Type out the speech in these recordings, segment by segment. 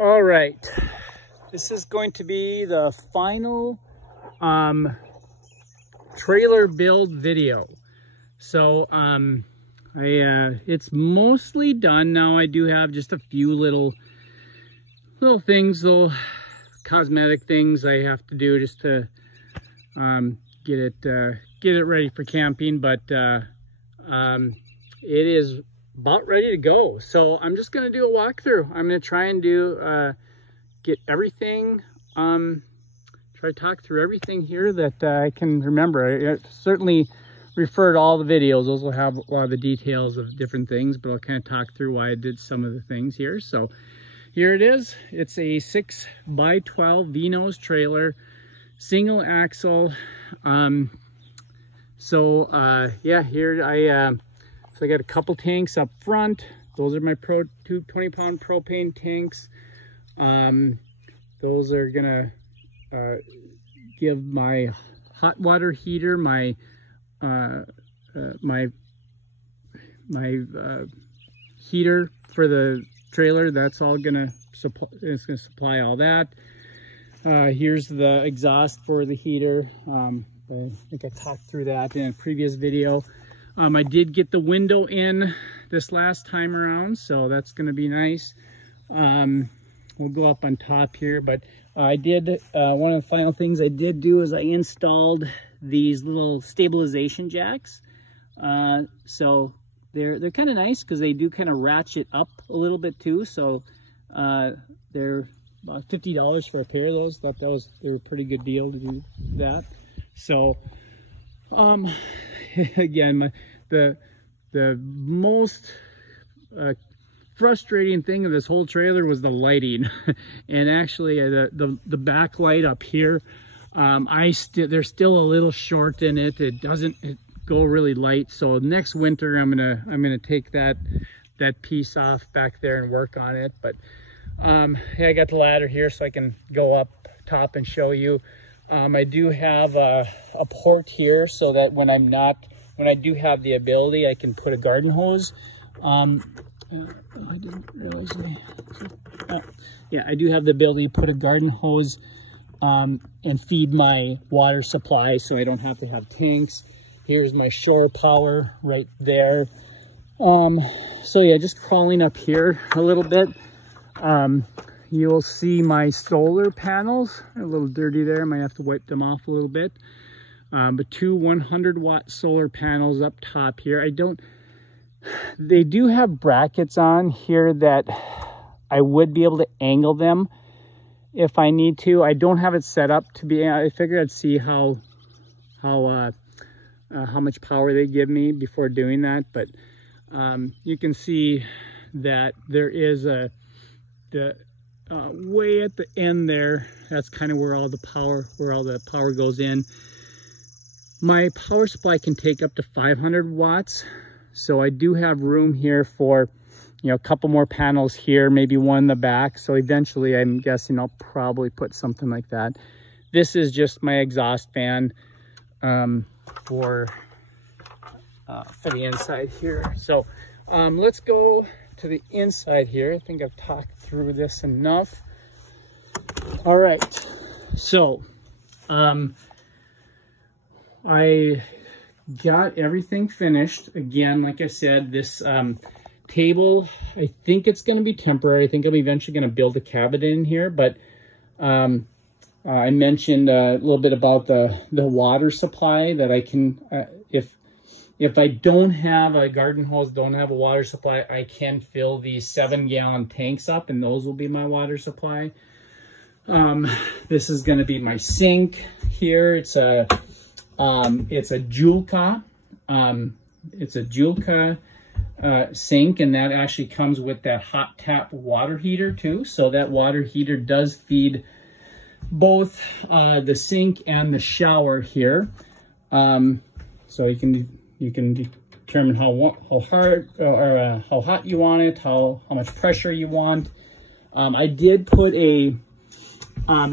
All right, this is going to be the final trailer build video. So it's mostly done now. I do have just a few little things, little cosmetic things I have to do just to get it ready for camping, but it is about ready to go. So I'm just going to do a walkthrough. I'm going to try and get everything, try to talk through everything here that I can remember. I certainly refer to all the videos. Those will have a lot of the details of different things, but I'll kind of talk through why I did some of the things here. So here it is. It's a 6x12 V-nose trailer, single axle. Yeah, here so I got a couple tanks up front. Those are my two 20-pound propane tanks. Those are gonna give my hot water heater, my heater for the trailer. That's all it's gonna supply all that. Here's the exhaust for the heater. I think I talked through that in a previous video. I did get the window in this last time around, so that's going to be nice. We'll go up on top here, but I did, one of the final things I did do is I installed these little stabilization jacks. So they're kind of nice because they do kind of ratchet up a little bit too. So they're about $50 for a pair of those. Thought they were a pretty good deal to do that. So again, the most frustrating thing of this whole trailer was the lighting. And actually the backlight up here, there's still a little short in it. It doesn't go really light. So next winter I'm gonna take that piece off back there and work on it. But yeah, I got the ladder here so I can go up top and show you. I do have a port here so that when I do have the ability, I can put a garden hose. I didn't realize yeah, I do have the ability to put a garden hose and feed my water supply so I don't have to have tanks. Here's my shore power right there. So yeah, just crawling up here a little bit. You'll see my solar panels are a little dirty there. I might have to wipe them off a little bit. But two 100-watt solar panels up top here. They do have brackets on here that I would be able to angle them if I need to. I don't have it set up to be. I figured I'd see how much power they give me before doing that. But you can see that there is way at the end there, that's kind of where all the power goes in. My power supply can take up to 500 watts. So I do have room here for, a couple more panels here, maybe one in the back. So eventually I'm guessing I'll probably put something like that. This is just my exhaust fan for the inside here. So let's go to the inside here. I think I've talked through this enough. All right, so I got everything finished. Again, like I said, this table, I think it's going to be temporary. I think I'm eventually going to build a cabinet in here, but I mentioned a little bit about the water supply that I can, if I don't have a garden hose, don't have a water supply, I can fill these 7-gallon tanks up, and those will be my water supply. This is going to be my sink here. It's a Julka. It's a Julka sink, and that actually comes with that hot tap water heater too. So that water heater does feed both the sink and the shower here. So you can determine how hard or how hot you want it, how much pressure you want. I did put a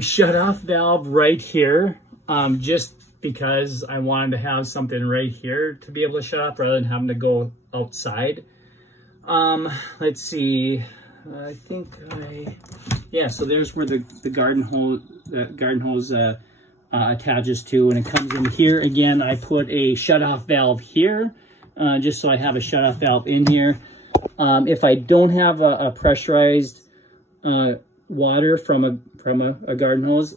shut-off valve right here, just because I wanted to have something right here to be able to shut off rather than having to go outside. Let's see. I think yeah, so there's where the garden hose attaches to, and it comes in here. Again, I put a shutoff valve here, just so I have a shutoff valve in here. If I don't have a pressurized water from a garden hose,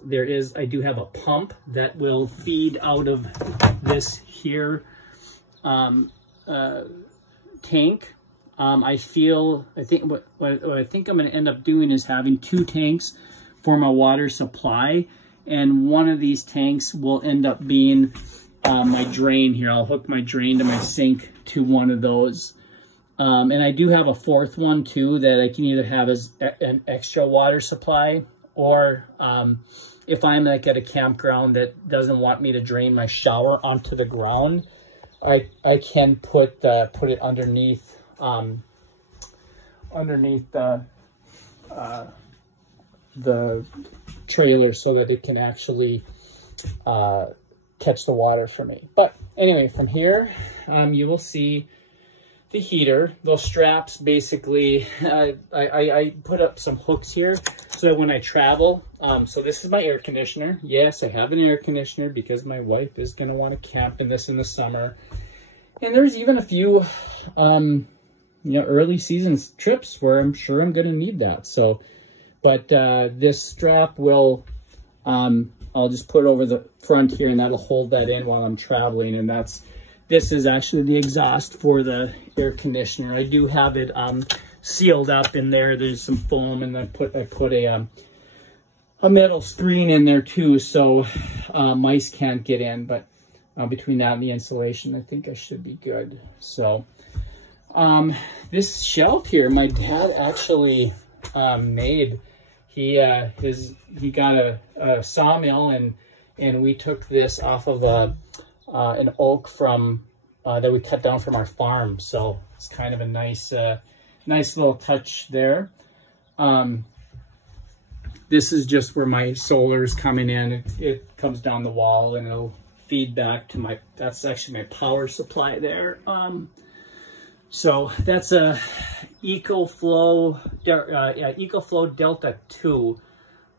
I do have a pump that will feed out of this here tank. I think what I think I'm going to end up doing is having 2 tanks for my water supply, and one of these tanks will end up being my drain here. I'll hook my drain to my sink to one of those. And I do have a 4th one too that I can either have as an extra water supply, or if I'm like at a campground that doesn't want me to drain my shower onto the ground, I can put it underneath the trailer so that it can actually catch the water for me. But anyway, from here you will see the heater. Those straps, basically, I put up some hooks here so that when I travel, so this is my air conditioner. Yes, I have an air conditioner because my wife is going to want to camp in this in the summer. And there's even a few, early season trips where I'm sure I'm going to need that. So, but this strap will, I'll just put it over the front here, and that'll hold that in while I'm traveling. And this is actually the exhaust for the air conditioner. I do have it sealed up in there. There's some foam, and I put a metal screen in there too, so mice can't get in. But between that and the insulation, I think I should be good. So this shelf here, my dad actually made. He got a sawmill, and we took this off of an oak from that we cut down from our farm. So it's kind of a nice little touch there. This is just where my solar's coming in. It comes down the wall, and it'll feed back to that's actually my power supply there. So that's a EcoFlow Delta 2.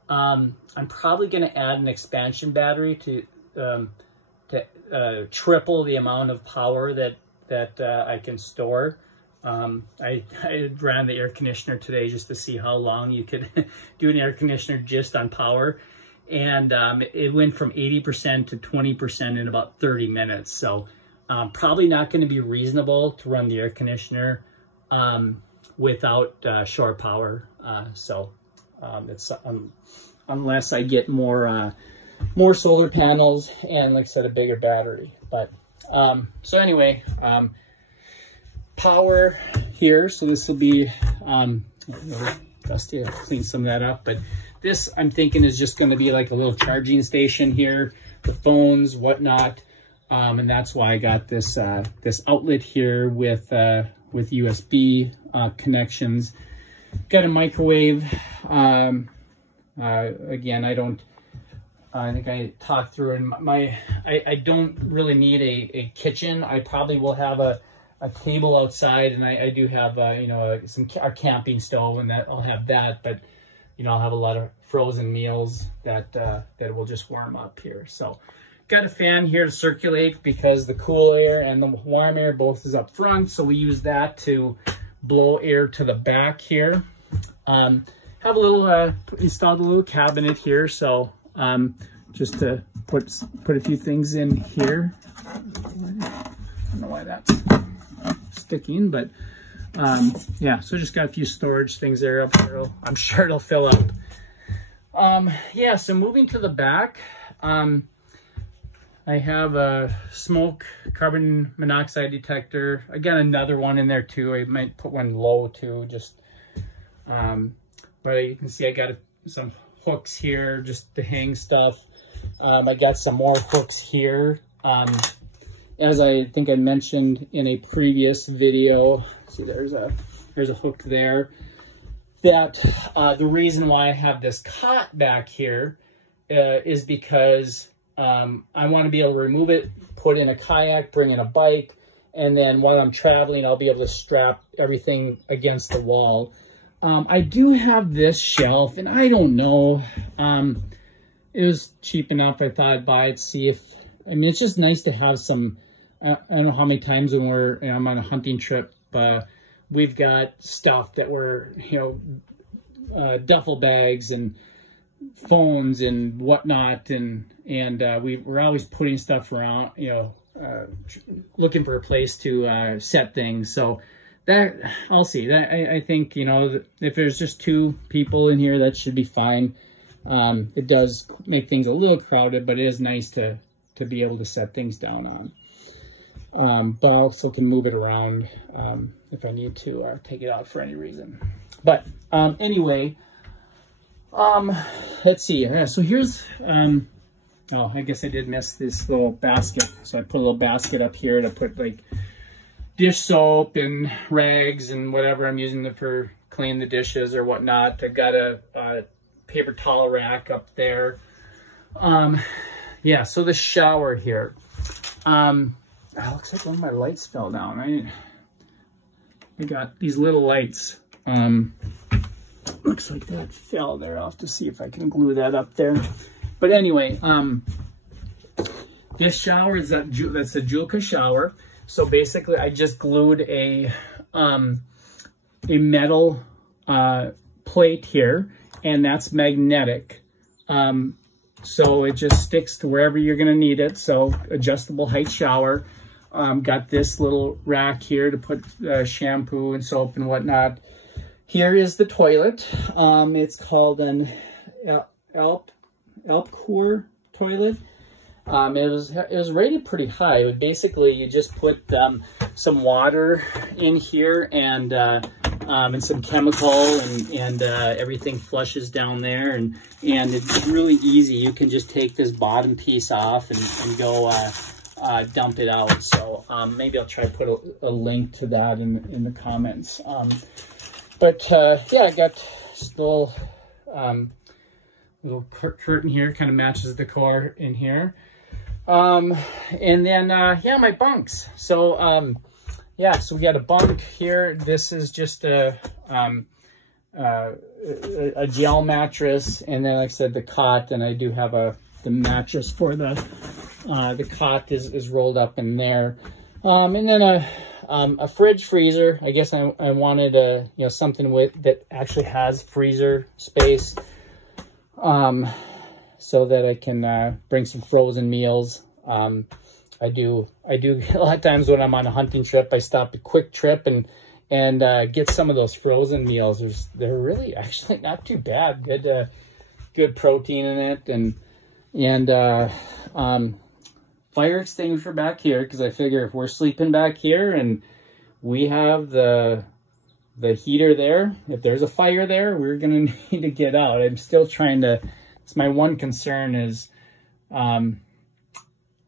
I'm probably going to add an expansion battery to triple the amount of power that I can store. I ran the air conditioner today just to see how long you could do an air conditioner just on power. And it went from 80% to 20% in about 30 minutes. So probably not going to be reasonable to run the air conditioner without shore power. It's unless I get more solar panels and, like I said, a bigger battery. But so anyway, power here. So this will be Dusty. I'll clean some of that up, but this I'm thinking is just going to be like a little charging station here, the phones, whatnot, and that's why I got this this outlet here with USB connections. Got a microwave. Again, I think I talked through it. I don't really need a kitchen. I probably will have a table outside, and I do have our camping stove, and that I'll have that. But I'll have a lot of frozen meals that will just warm up here. So got a fan here to circulate because the cool air and the warm air both is up front. So we use that to blow air to the back here. Have a little installed a little cabinet here. So just to put a few things in here. I don't know why that's sticking, but yeah, so just got a few storage things there up there. I'm sure it'll fill up. Yeah, so moving to the back, I have a smoke carbon monoxide detector. I got another one in there too. I might put one low too, just but you can see I got some hooks here just to hang stuff. I got some more hooks here. As I think I mentioned in a previous video, see there's a hook there. That the reason why I have this cot back here is because I want to be able to remove it, put in a kayak, bring in a bike, and then while I'm traveling, I'll be able to strap everything against the wall. I do have this shelf, and I don't know. It was cheap enough. I thought I'd buy it, see if, I mean, it's just nice to have some, I don't know how many times when I'm on a hunting trip, we've got stuff that we're, duffel bags and phones and whatnot, and we're always putting stuff around, looking for a place to set things. So that, I'll see. That I think, if there's just 2 people in here, that should be fine. It does make things a little crowded, but it is nice to be able to set things down on. But I also can move it around if I need to, or take it out for any reason. But anyway, let's see. So here's, oh, I guess I did miss this little basket. So I put a little basket up here to put like dish soap and rags and whatever I'm using for clean the dishes or whatnot. I've got a paper towel rack up there. Yeah, so the shower here. Oh, looks like one of my lights fell down. I got these little lights. Looks like that fell there. I'll have to see if I can glue that up there. But anyway, this shower is that's a Julka shower. So basically, I just glued a metal plate here, and that's magnetic. So it just sticks to wherever you're going to need it. So adjustable height shower. Got this little rack here to put shampoo and soap and whatnot. Here is the toilet. It's called an Alpcor toilet. It was rated pretty high. But basically, you just put some water in here and some chemical, and everything flushes down there, and it's really easy. You can just take this bottom piece off and go dump it out. So maybe I'll try to put a link to that in the comments. Yeah, I got this little curtain here, kind of matches the decor in here. And then yeah, my bunks. So yeah, so we got a bunk here. This is just a gel mattress, and then like I said, the cot, and I do have the mattress for the cot is rolled up in there. And then a fridge freezer. I guess I wanted something that actually has freezer space, so that I can bring some frozen meals. I do a lot of times when I'm on a hunting trip, I stop at Quick Trip and get some of those frozen meals. They're really actually not too bad. Good protein in it, and fire extinguisher back here, because I figure if we're sleeping back here and we have the heater there, if there's a fire there, we're gonna need to get out. I'm still trying to. It's my one concern is,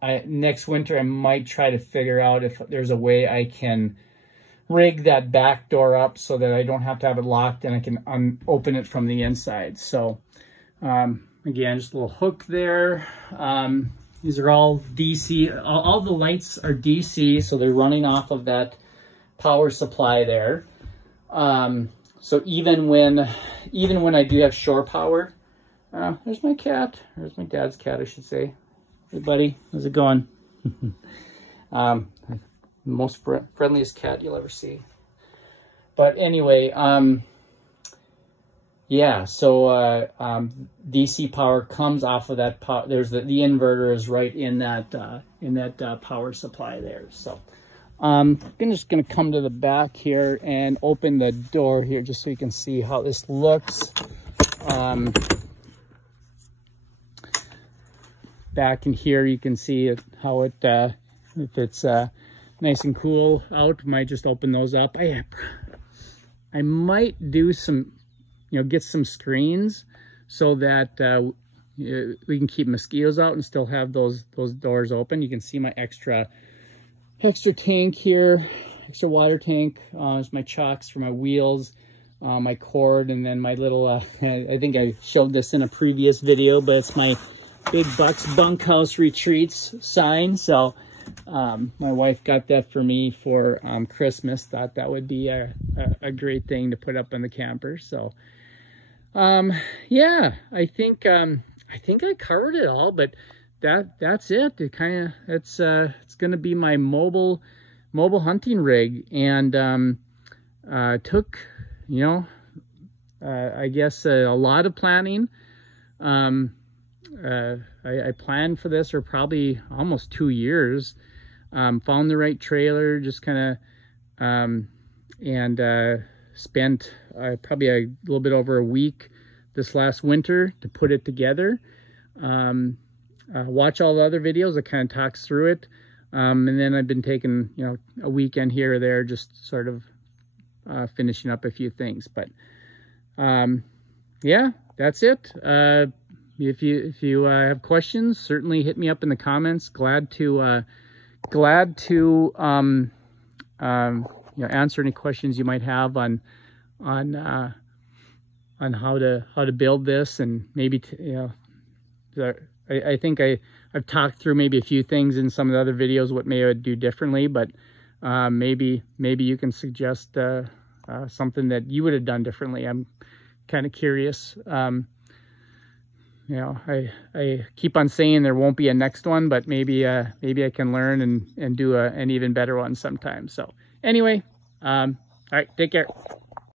next winter I might try to figure out if there's a way I can rig that back door up so that I don't have to have it locked and I can open it from the inside. So again, just a little hook there. These are all DC. All the lights are DC, so they're running off of that power supply there. So even when I do have shore power, there's my cat. There's my dad's cat, I should say. Hey, buddy, how's it going? Most friendliest cat you'll ever see. But anyway, yeah, so DC power comes off of that power. There's the inverter is right in that power supply there. So I'm just gonna come to the back here and open the door here just so you can see how this looks. Back in here, you can see how it, if it's nice and cool out, might just open those up. I might do some, get some screens so that we can keep mosquitoes out and still have those doors open. You can see my extra tank here, extra water tank. There's my chocks for my wheels, my cord, and then my little, I think I showed this in a previous video, but it's my Big Bucks Bunkhouse Retreats sign. So My wife got that for me for Christmas. Thought that would be a great thing to put up in the camper. So yeah, I think I covered it all, but that's it. It's gonna be my mobile hunting rig, and took, you know, I guess a lot of planning. I planned for this for probably almost 2 years. Found the right trailer, just kind of, and spent probably a little bit over a week this last winter to put it together. Watch all the other videos that kind of talks through it. And then I've been taking, you know, a weekend here or there, just sort of finishing up a few things. But yeah, that's it. If you have questions, certainly hit me up in the comments. Glad to you know, answer any questions you might have on how to build this, and maybe you know, I think I've talked through maybe a few things in some of the other videos what maybe I would do differently, but maybe you can suggest something that you would have done differently. I'm kind of curious. You know, I keep on saying there won't be a next one, but maybe I can learn and do an even better one sometime. So anyway, all right, take care.